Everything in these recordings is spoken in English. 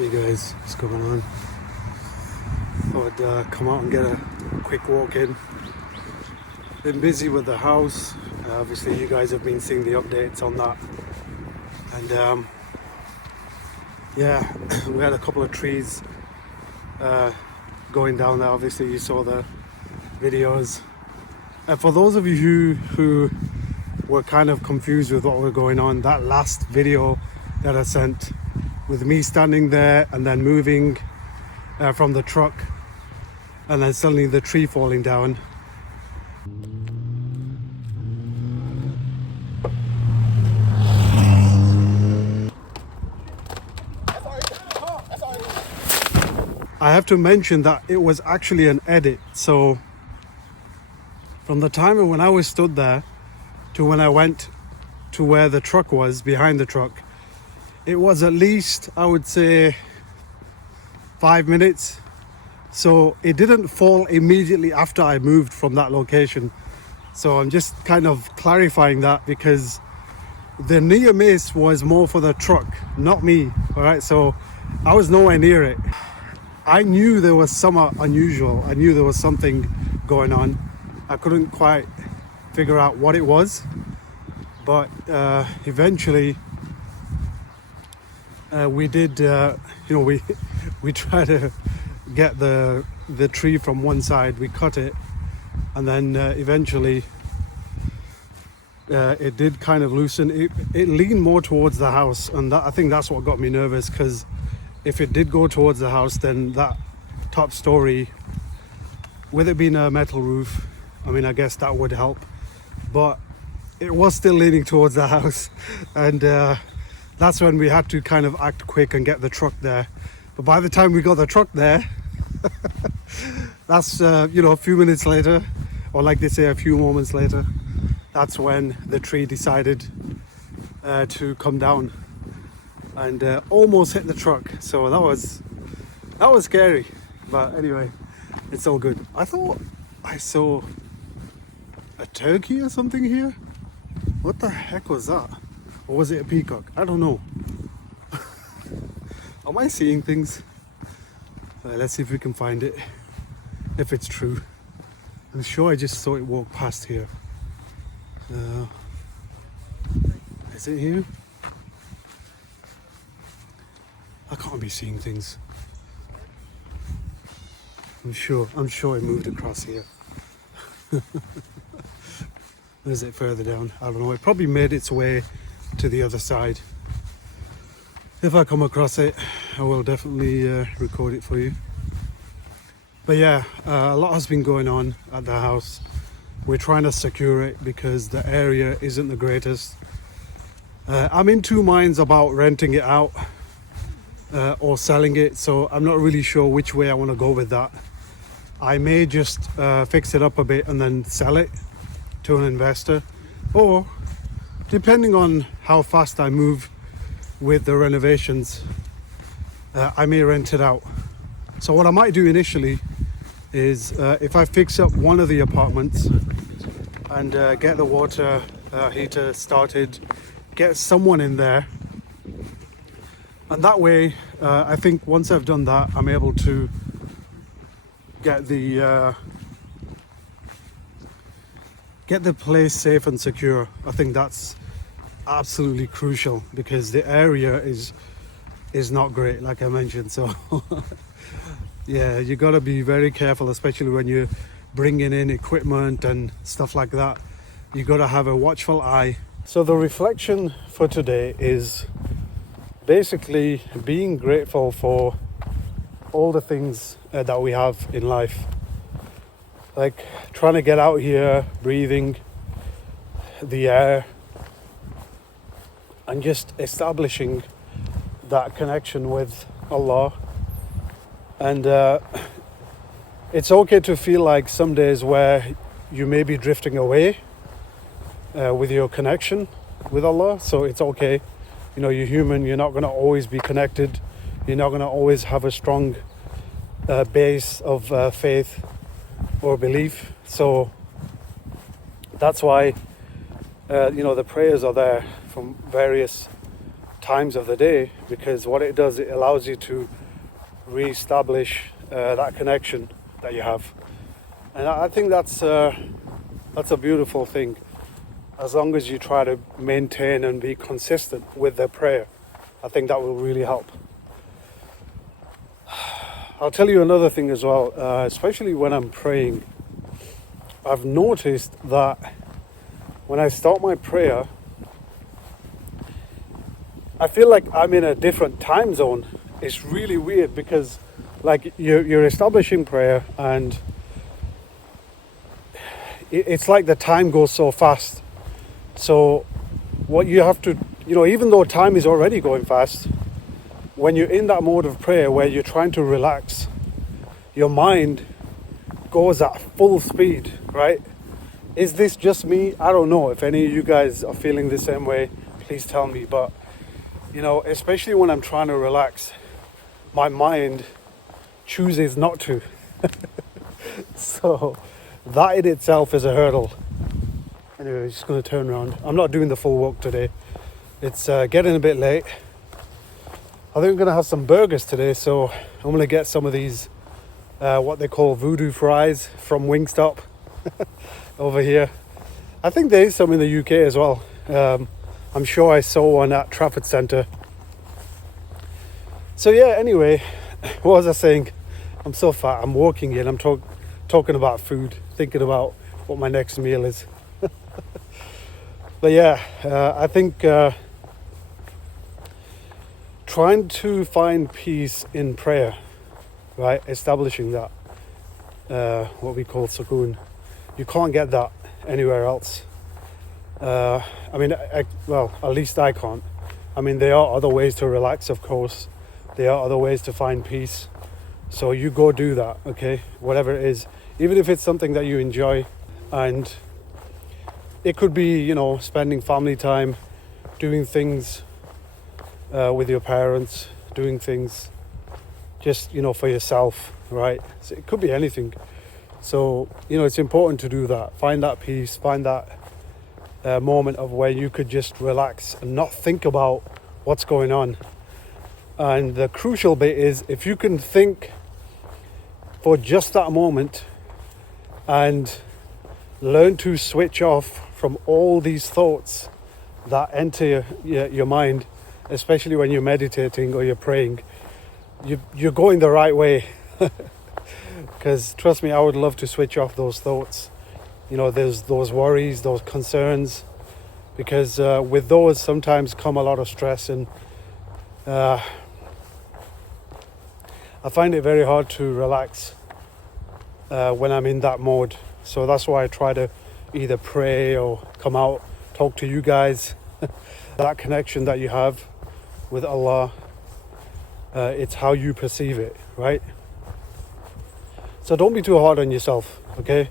Hey guys, what's going on? Thought I'd come out and get a quick walk in. Been busy with the house. Obviously you guys have been seeing the updates on that. And yeah, we had a couple of trees going down there. Obviously you saw the videos. And for those of you who were kind of confused with what was going on, that last video that I sent with me standing there and then moving from the truck and then suddenly the tree falling down. I have to mention that it was actually an edit, so from the time when I was stood there to when I went to where the truck was, behind the truck, it was at least, I would say, 5 minutes. So it didn't fall immediately after I moved from that location. So I'm just kind of clarifying that because the near miss was more for the truck, not me. All right, so I was nowhere near it. I knew there was somewhat unusual. I knew there was something going on. I couldn't quite figure out what it was, but eventually we did. We tried to get the tree from one side. We cut it, and then eventually it did kind of loosen. It leaned more towards the house, and I think that's what got me nervous, because if it did go towards the house, then that top story, with it being a metal roof, I mean, I guess that would help, but it was still leaning towards the house, and that's when we had to kind of act quick and get the truck there. But by the time we got the truck there, that's a few minutes later, or like they say, a few moments later, that's when the tree decided to come down and almost hit the truck. So that was scary, but anyway, it's all good. I thought I saw a turkey or something here. What the heck was that? Or was it a peacock? I don't know. Am I seeing things? Let's see if we can find it, if it's true. I'm sure I just saw it walk past here. Is it here? I can't be seeing things. I'm sure it moved across here. Is it further down? I don't know. It probably made its way to the other side. If I come across it, I will definitely record it for you. But yeah, a lot has been going on at the house. We're trying to secure it because the area isn't the greatest. I'm in two minds about renting it out or selling it, so I'm not really sure which way I want to go with that. I may just fix it up a bit and then sell it to an investor, or depending on how fast I move with the renovations, I may rent it out. So what I might do initially is if I fix up one of the apartments and get the water heater started, get someone in there, and that way I think once I've done that, I'm able to get the place safe and secure. I think that's absolutely crucial because the area is not great, like I mentioned. So yeah, you got to be very careful, especially when you're bringing in equipment and stuff like that. You got to have a watchful eye. So the reflection for today is basically being grateful for all the things that we have in life, like trying to get out here, breathing the air, and just establishing that connection with Allah. And it's okay to feel like some days where you may be drifting away with your connection with Allah. So it's okay, you're human. You're not going to always be connected. You're not going to always have a strong base of faith or belief. So that's why the prayers are there from various times of the day, because what it does, it allows you to re-establish that connection that you have. And I think that's a beautiful thing, as long as you try to maintain and be consistent with the prayer. I think that will really help. I'll tell you another thing as well, especially when I'm praying. I've noticed that when I start my prayer, I feel like I'm in a different time zone. It's really weird, because like you're establishing prayer, and it's like the time goes so fast. So what you have to, even though time is already going fast, when you're in that mode of prayer where you're trying to relax, your mind goes at full speed, right? Is this just me? I don't know. If any of you guys are feeling the same way, please tell me. But especially when I'm trying to relax, my mind chooses not to. So that in itself is a hurdle. Anyway, just going to turn around. I'm not doing the full walk today. It's getting a bit late. I think I'm going to have some burgers today, so I'm going to get some of these what they call voodoo fries from Wingstop over here. I think there is some in the UK as well. I'm sure I saw one at Trafford Centre. So yeah, anyway, what was I saying? I'm so fat. I'm walking in. I'm talking about food, thinking about what my next meal is. But yeah, I think trying to find peace in prayer, right? Establishing that, what we call sukoon. You can't get that anywhere else. Well, at least I can't. I mean, there are other ways to relax, of course. There are other ways to find peace. So you go do that, okay? Whatever it is, even if it's something that you enjoy, and it could be, spending family time, doing things with your parents, doing things just, for yourself, right? So it could be anything. So, it's important to do that. Find that peace, find that moment of where you could just relax and not think about what's going on. And the crucial bit is, if you can think for just that moment and learn to switch off from all these thoughts that enter your mind, especially when you're meditating or you're praying, you're going the right way. Because trust me, I would love to switch off those thoughts. There's those worries, those concerns, because with those sometimes come a lot of stress, and I find it very hard to relax when I'm in that mode. So that's why I try to either pray or come out, talk to you guys. That connection that you have with Allah, it's how you perceive it, right? So don't be too hard on yourself, okay?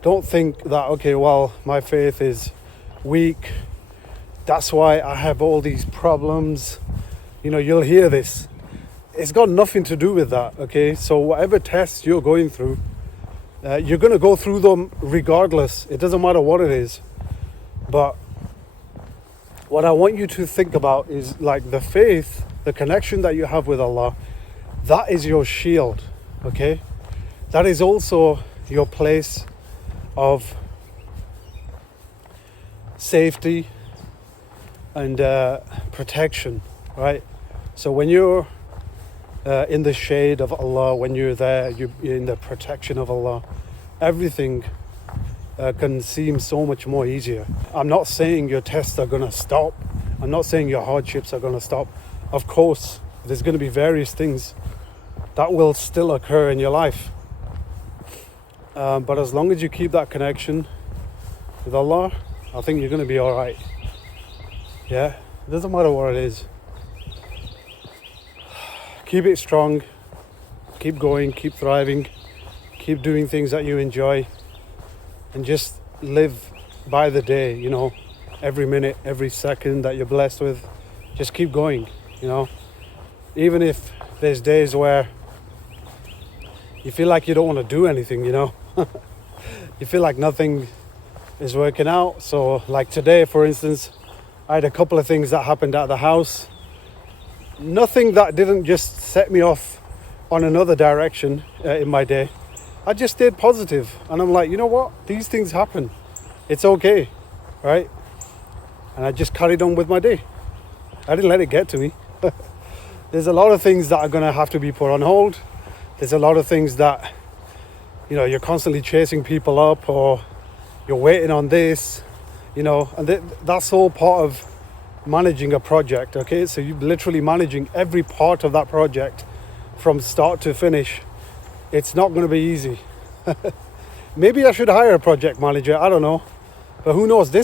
Don't think that, okay, well, my faith is weak, that's why I have all these problems. You'll hear this. It's got nothing to do with that, okay? So whatever tests you're going through, you're going to go through them regardless. It doesn't matter what it is. But what I want you to think about is like the faith, the connection that you have with Allah, that is your shield, okay? That is also your place of safety and protection, right? So when you're in the shade of Allah, when you're there, you're in the protection of Allah, everything can seem so much more easier. I'm not saying your tests are going to stop. I'm not saying your hardships are going to stop. Of course, there's going to be various things that will still occur in your life. But as long as you keep that connection with Allah, I think you're going to be all right. Yeah, it doesn't matter what it is. Keep it strong, keep going, keep thriving, keep doing things that you enjoy, and just live by the day, every minute, every second that you're blessed with, just keep going, Even if there's days where you feel like you don't want to do anything, you feel like nothing is working out. So like today, for instance, I had a couple of things that happened at the house nothing that didn't just set me off on another direction in my day. I just stayed positive, and I'm like, you know what? These things happen. It's okay, right? And I just carried on with my day. I didn't let it get to me. There's a lot of things that are going to have to be put on hold. There's a lot of things that, you know, you're constantly chasing people up, or you're waiting on this, you know, and that's all part of managing a project, okay? So you're literally managing every part of that project from start to finish. It's not going to be easy. Maybe I should hire a project manager, I don't know. But who knows? I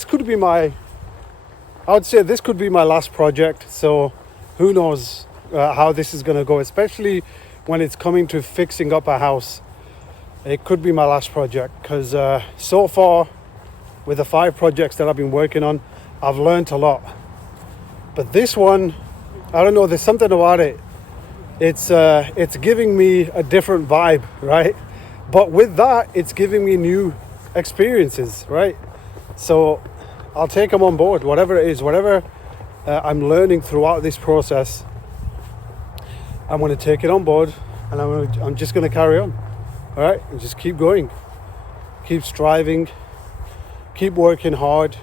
would say this could be my last project. So who knows how this is going to go, especially when it's coming to fixing up a house. It could be my last project, because so far with the 5 projects that I've been working on, I've learned a lot. But this one, I don't know, there's something about it. It's giving me a different vibe, right? But with that, it's giving me new experiences, right? So I'll take them on board, whatever it is, whatever I'm learning throughout this process. I'm going to take it on board, and I'm just going to carry on, all right? And just keep going, keep striving, keep working hard,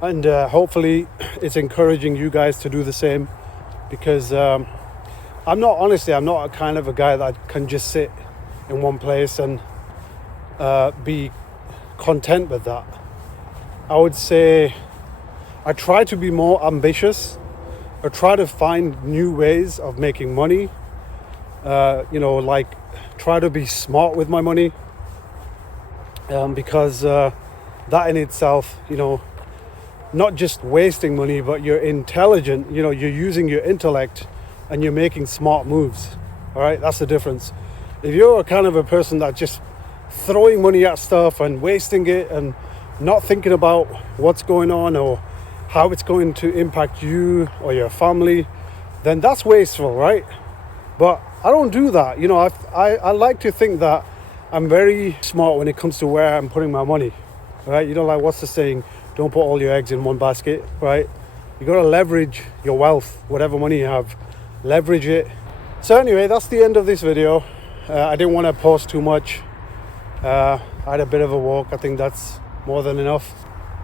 and hopefully it's encouraging you guys to do the same, because I'm not a kind of a guy that can just sit in one place and be content with that. I would say I try to be more ambitious. I try to find new ways of making money. You know, like try to be smart with my money, because that in itself, you know, not just wasting money, but you're intelligent. You know, you're using your intellect and you're making smart moves. All right, that's the difference. If you're a kind of a person that's just throwing money at stuff and wasting it and not thinking about what's going on or how it's going to impact you or your family, then that's wasteful, right? But I don't do that. You know, I like to think that I'm very smart when it comes to where I'm putting my money, right? You know, like what's the saying? Don't put all your eggs in one basket, right? You got to leverage your wealth, whatever money you have, leverage it. So anyway, that's the end of this video. I didn't want to post too much. I had a bit of a walk. I think that's more than enough.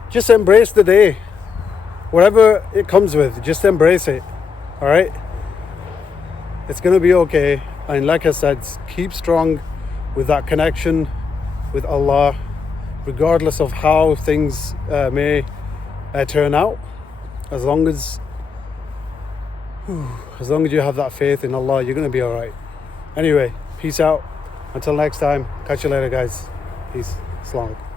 Just embrace the day. Whatever it comes with, just embrace it. All right? It's going to be okay. And like I said, keep strong with that connection with Allah, regardless of how things may turn out. As long as you have that faith in Allah, you're going to be all right. Anyway, peace out. Until next time. Catch you later, guys. Peace. Assalamu alaikum.